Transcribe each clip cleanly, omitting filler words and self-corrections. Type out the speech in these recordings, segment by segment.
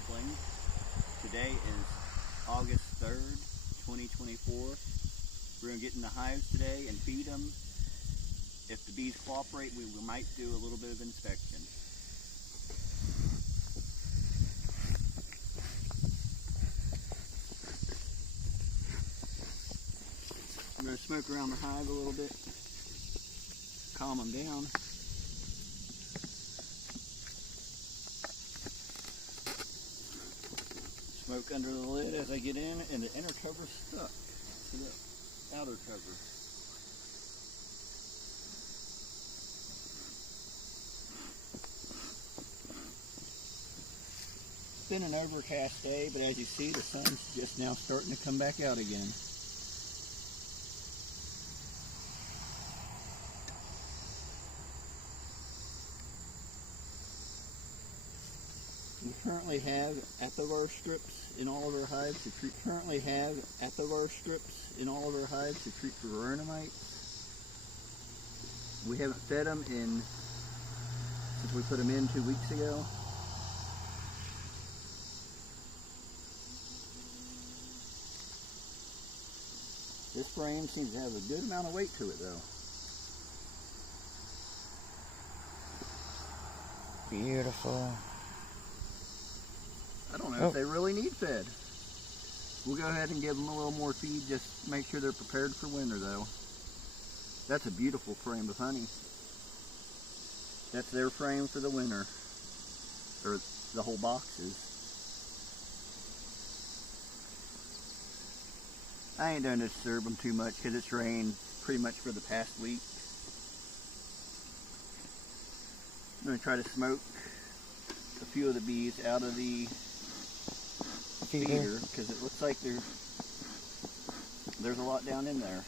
Smuggling. Today is August 3rd, 2024. We're going to get in the hives today and feed them. If the bees cooperate, we might do a little bit of inspection. I'm going to smoke around the hive a little bit, calm them down. Smoke under the lid as I get in, and the inner cover's stuck to the outer cover. It's been an overcast day, but as you see, the sun's just now starting to come back out again. We currently have Athovar strips in all of our hives to treat. For Varroa mites. We haven't fed them since we put them in 2 weeks ago. This frame seems to have a good amount of weight to it, though. Beautiful. I don't know if they really need fed. We'll go ahead and give them a little more feed, just make sure they're prepared for winter, though. That's a beautiful frame of honey. That's their frame for the winter, or the whole boxes. I ain't going to disturb them too much because it's rained pretty much for the past week. I'm going to try to smoke a few of the bees out of the feeder because it looks like there's a lot down in there.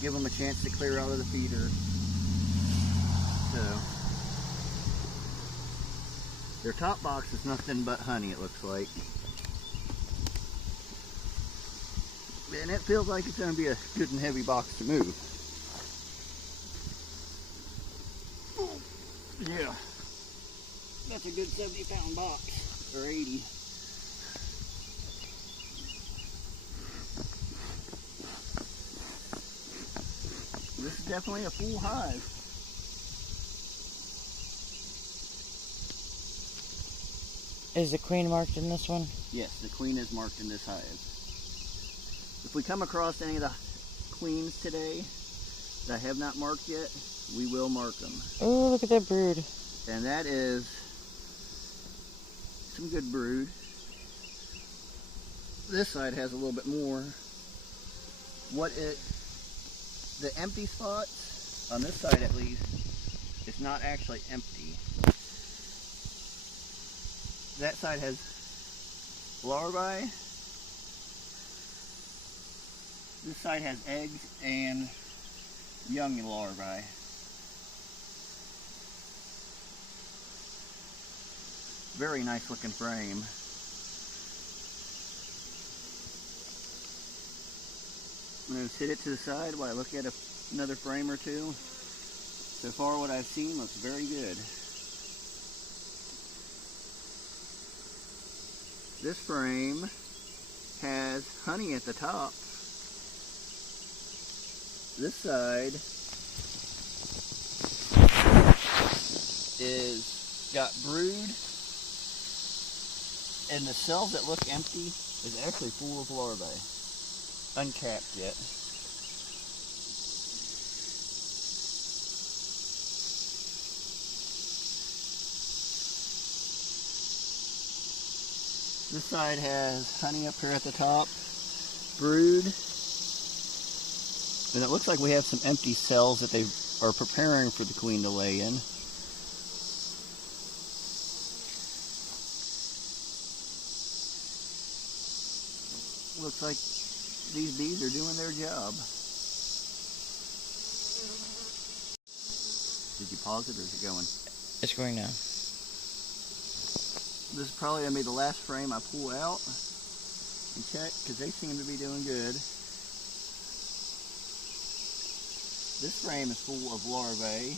Give them a chance to clear out of the feeder. So their top box is nothing but honey, it looks like. And it feels like it's going to be a good and heavy box to move. Yeah. That's a good 70-pound box, or 80. This is definitely a full hive. Is the queen marked in this one? Yes, the queen is marked in this hive. If we come across any of the queens today that I have not marked yet, we will mark them. Oh, look at that brood. And that is some good brood. This side has a little bit more. The empty spots, on this side at least, it's not actually empty. That side has larvae. This side has eggs and young larvae. Very nice looking frame. I'm going to sit it to the side while I look at another frame or two. So far what I've seen looks very good. This frame has honey at the top. This side is got brood, and the cells that look empty is actually full of larvae. Uncapped yet. This side has honey up here at the top, brood, and it looks like we have some empty cells that they are preparing for the queen to lay in. Looks like these bees are doing their job. Did you pause it or is it going? It's going now. This is probably going to be the last frame I pull out and check, because they seem to be doing good. This frame is full of larvae.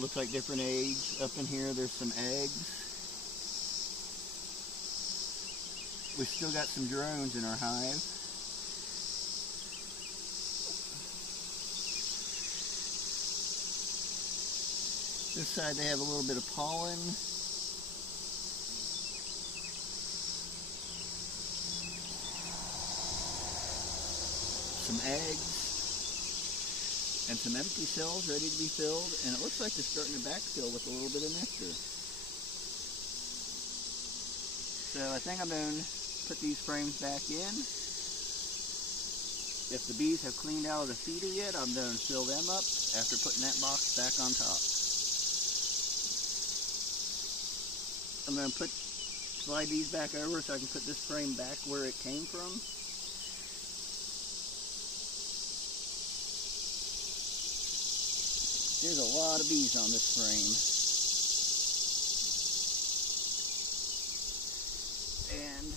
Looks like different age. Up in here there's some eggs. We still got some drones in our hive. This side they have a little bit of pollen. Some eggs. And some empty cells ready to be filled. And it looks like they're starting to backfill with a little bit of nectar. So I think I'm going to put these frames back in. If the bees have cleaned out of the feeder yet, I'm going to fill them up after putting that box back on top. I'm going to slide these back over so I can put this frame back where it came from. There's a lot of bees on this frame. And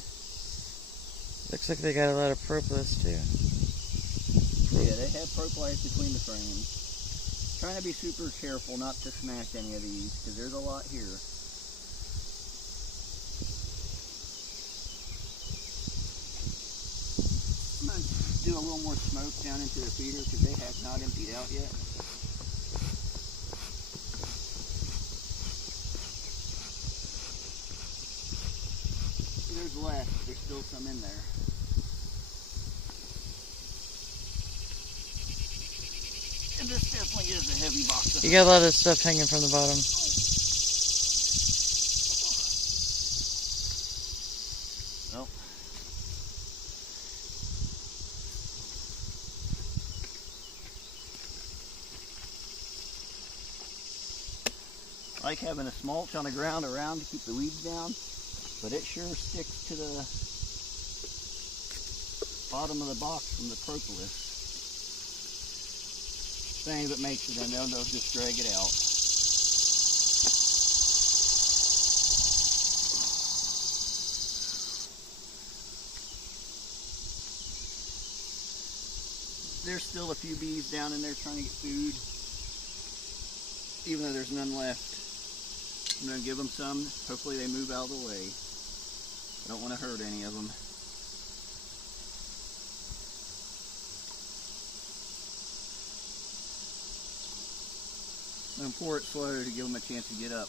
Looks like they got a lot of propolis too. yeah, they have propolis between the frames. Trying to be super careful not to smash any of these, because there's a lot here. I'm going to do a little more smoke down into the feeder, because they have not emptied out yet. There's less, but there's still some in there. And this definitely is a heavy box. You got a lot of stuff hanging from the bottom. Well, I like having a mulch on the ground around to keep the weeds down, but it sure sticks to the bottom of the box from the propolis. Thing that makes it, and they'll just drag it out. There's still a few bees down in there trying to get food, even though there's none left. I'm going to give them some. Hopefully they move out of the way. I don't want to hurt any of them. I'm going to pour it slow to give them a chance to get up.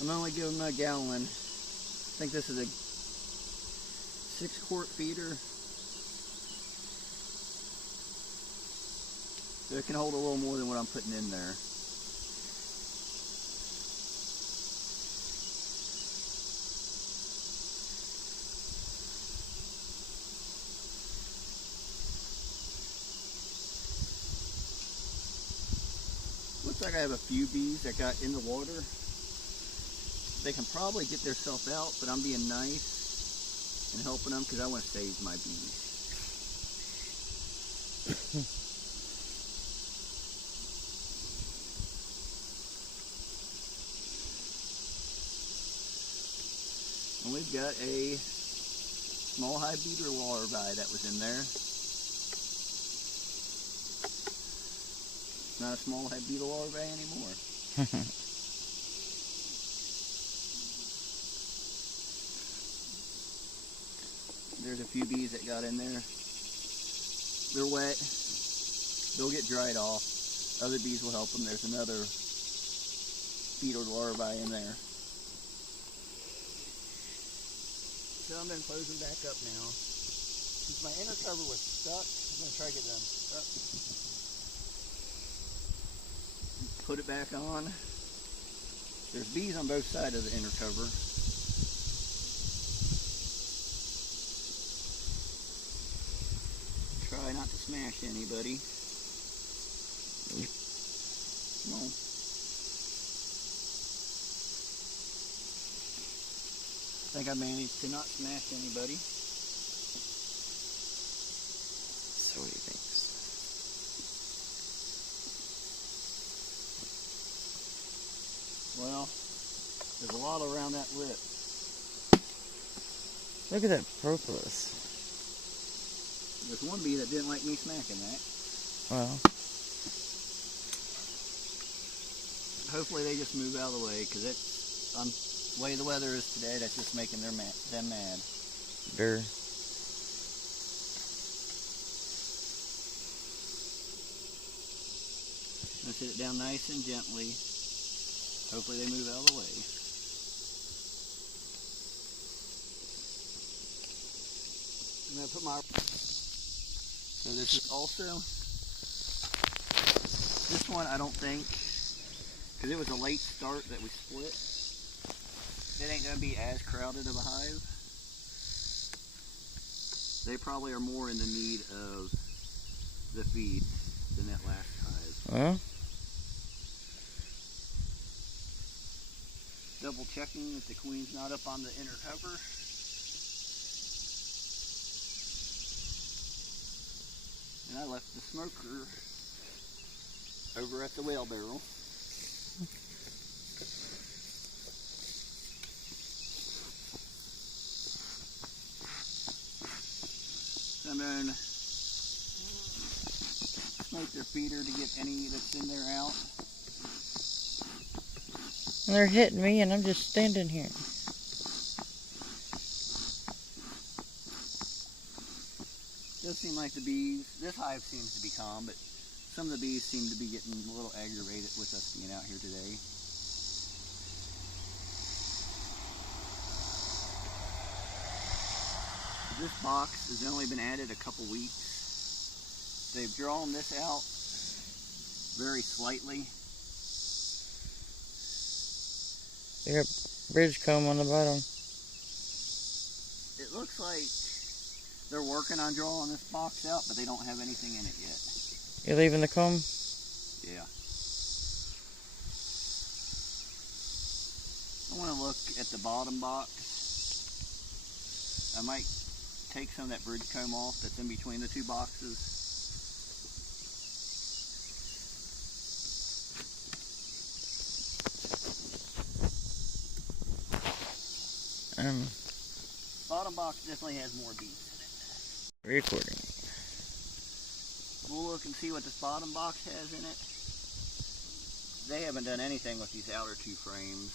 I'm only giving them a gallon. I think this is a 6-quart feeder. So it can hold a little more than what I'm putting in there. Looks like I have a few bees that got in the water. They can probably get themselves out, but I'm being nice and helping them because I want to save my bees. And we've got a small hive beater larvae that was in there. Not a small hive beetle larvae anymore. There's a few bees that got in there. They're wet. They'll get dried off. Other bees will help them. There's another beetle larvae in there. So I'm going to close them back up now. Since my inner cover was stuck, I'm going to try to get them up. Put it back on. There's bees on both sides of the inner cover. Try not to smash anybody. Come on. I think I managed to not smash anybody. what he thinks. Well, there's a lot around that lip. Look at that propolis. There's one bee that didn't like me smacking that. Well, hopefully they just move out of the way, because it's on the way the weather is today. That's just making them mad. der. I'm gonna sit it down nice and gently. Hopefully they move out of the way. I'm gonna put my. So this is also. This one I don't think, because it was a late start that we split. It ain't gonna be as crowded of a hive. They probably are more in the need of the feed than that last hive. Well, Double checking that the queen's not up on the inner cover. And I left the smoker over at the whale barrel. So I'm going to smoke their feeder to get any that's in there out. they're hitting me and I'm just standing here. Does seem like the bees, this hive seems to be calm, but some of the bees seem to be getting a little aggravated with us being out here today. This box has only been added a couple weeks. They've drawn this out very slightly. They got bridge comb on the bottom. It looks like they're working on drawing this box out, but they don't have anything in it yet. You leaving the comb? Yeah. I want to look at the bottom box. I might take some of that bridge comb off that's in between the two boxes. Bottom box definitely has more bees in it. Recording. We'll look and see what this bottom box has in it. They haven't done anything with these outer two frames.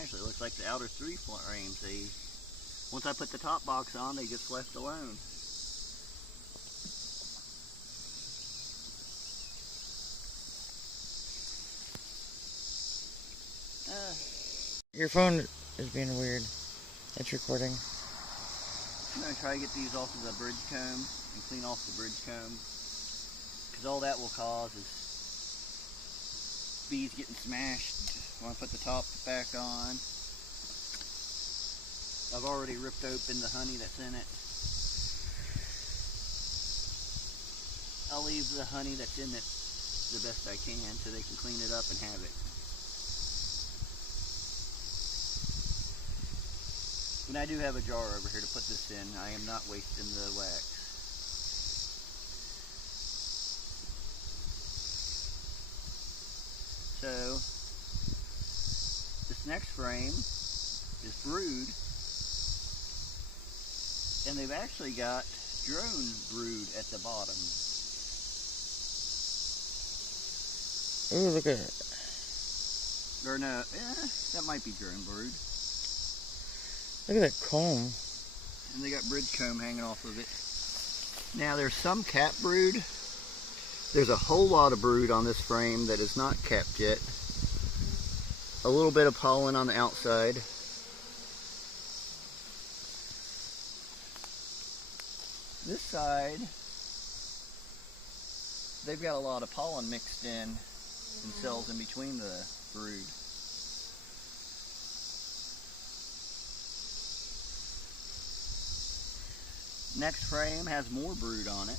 Actually, it looks like the outer three frames, once I put the top box on, they just left alone. Your phone is being weird. It's recording. I'm going to try to get these off of the bridge comb and clean off the bridge comb, because all that will cause is bees getting smashed when I put the top back on. I've already ripped open the honey that's in it. I'll leave the honey that's in it the best I can so they can clean it up and have it. And I do have a jar over here to put this in. I am not wasting the wax. So, this next frame is brood. And they've actually got drone brood at the bottom. Ooh, look at it. Or no, that might be drone brood. Look at that comb. And they got bridge comb hanging off of it. Now there's some capped brood. There's a whole lot of brood on this frame that is not capped yet. A little bit of pollen on the outside. This side, they've got a lot of pollen mixed in cells in between the brood. Next frame has more brood on it.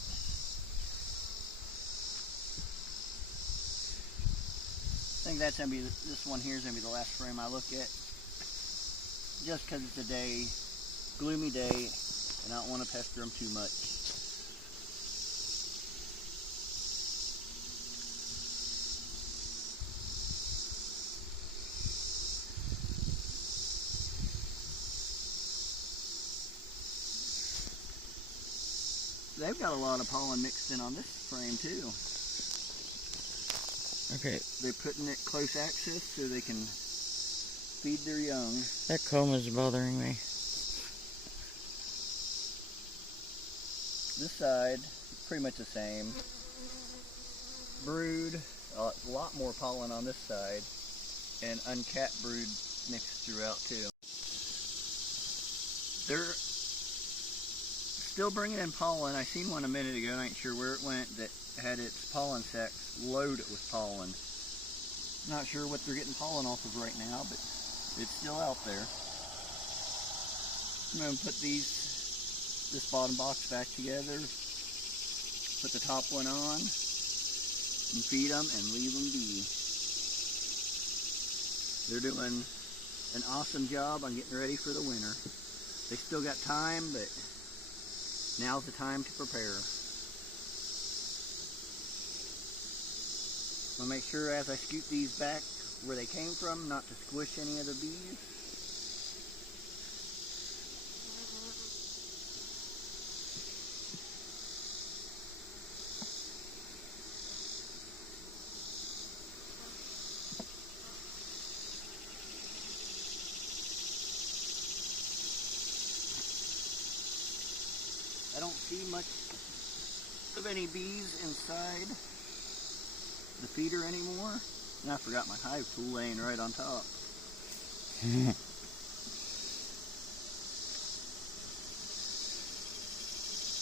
I think that's gonna be, this one here is gonna be the last frame I look at. just because it's a day, gloomy day, and I don't want to pester them too much. They've got a lot of pollen mixed in on this frame too. Okay. They're putting it close access so they can feed their young. That comb is bothering me. This side, pretty much the same. Brood, a lot more pollen on this side, and uncapped brood mixed throughout too. They're still bringing in pollen. I seen one a minute ago, I ain't sure where it went, that had its pollen sacs loaded with pollen. Not sure what they're getting pollen off of right now, but it's still out there. I'm going to put this bottom box back together, put the top one on, and feed them and leave them be. They're doing an awesome job on getting ready for the winter. They still got time, but now's the time to prepare. I'll make sure as I scoot these back where they came from not to squish any of the bees. I don't see much of any bees inside the feeder anymore. And I forgot my hive tool laying right on top.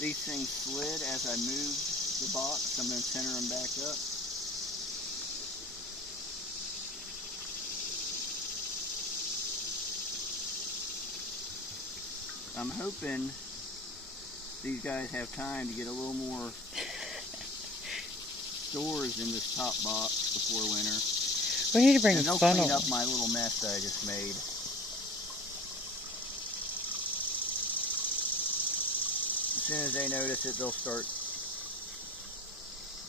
These things slid as I moved the box. I'm going to center them back up. I'm hoping these guys have time to get a little more stores in this top box before winter. We need to bring and a they'll funnel. clean up my little mess that I just made. As soon as they notice it, they'll start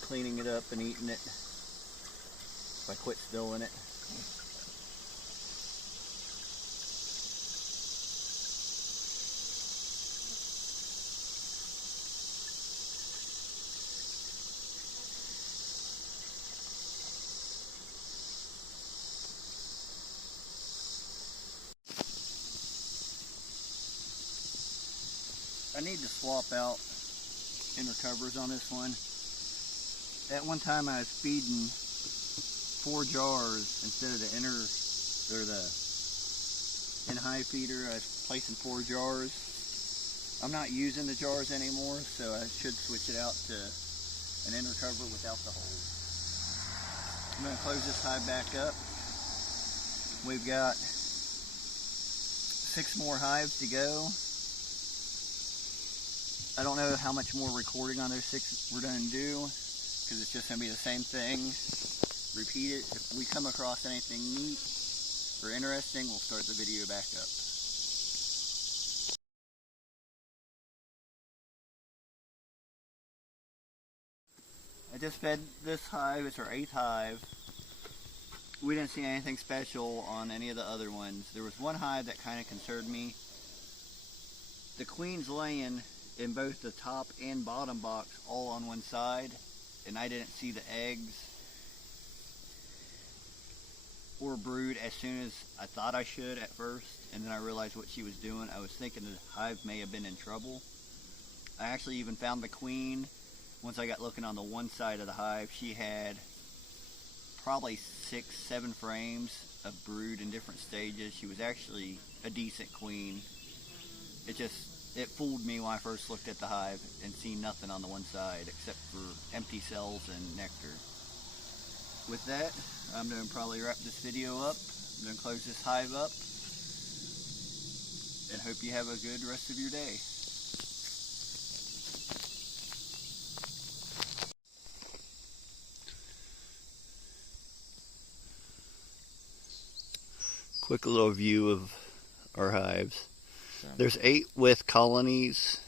cleaning it up and eating it if I quit spilling it. I need to swap out inner covers on this one. At one time I was feeding 4 jars instead of the inner, or the in-hive feeder. I was placing 4 jars. I'm not using the jars anymore, so I should switch it out to an inner cover without the holes. I'm going to close this hive back up. We've got 6 more hives to go. I don't know how much more recording on those 6 we're going to do, because it's just going to be the same thing. Repeat it. If we come across anything neat or interesting, we'll start the video back up. I just fed this hive. It's our 8th hive. We didn't see anything special on any of the other ones. There was one hive that kind of concerned me. The queen's laying in both the top and bottom box all on one side, and I didn't see the eggs or brood as soon as I thought I should at first, and then I realized what she was doing. I was thinking the hive may have been in trouble. I actually even found the queen. Once I got looking on the one side of the hive, she had probably 6-7 frames of brood in different stages. She was actually a decent queen. It fooled me when I first looked at the hive and seen nothing on the one side except for empty cells and nectar. With that, I'm going to probably wrap this video up. I'm going to close this hive up and hope you have a good rest of your day. Quick little view of our hives. So, There's 8 with colonies